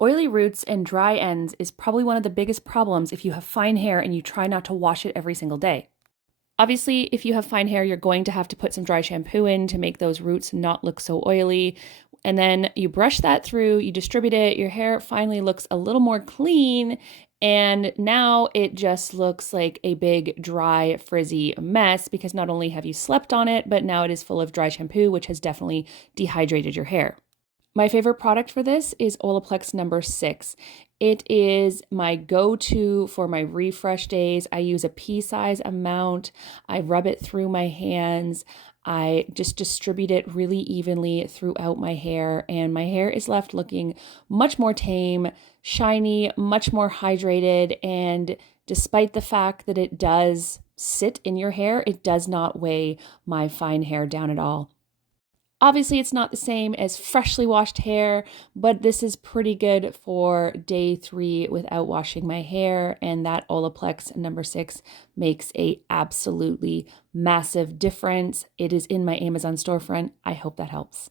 Oily roots and dry ends is probably one of the biggest problems if you have fine hair and you try not to wash it every single day. Obviously, if you have fine hair, you're going to have to put some dry shampoo in to make those roots not look so oily. And then you brush that through, you distribute it, your hair finally looks a little more clean. And now it just looks like a big, dry, frizzy mess because not only have you slept on it, but now it is full of dry shampoo, which has definitely dehydrated your hair. My favorite product for this is Olaplex No. 6. It is my go-to for my refresh days. I use a pea-size amount. I rub it through my hands. I just distribute it really evenly throughout my hair, and my hair is left looking much more tame, shiny, much more hydrated, and despite the fact that it does sit in your hair, it does not weigh my fine hair down at all. Obviously, it's not the same as freshly washed hair, but this is pretty good for day 3 without washing my hair, and that Olaplex No. 6 makes a absolutely massive difference. It is in my Amazon storefront. I hope that helps.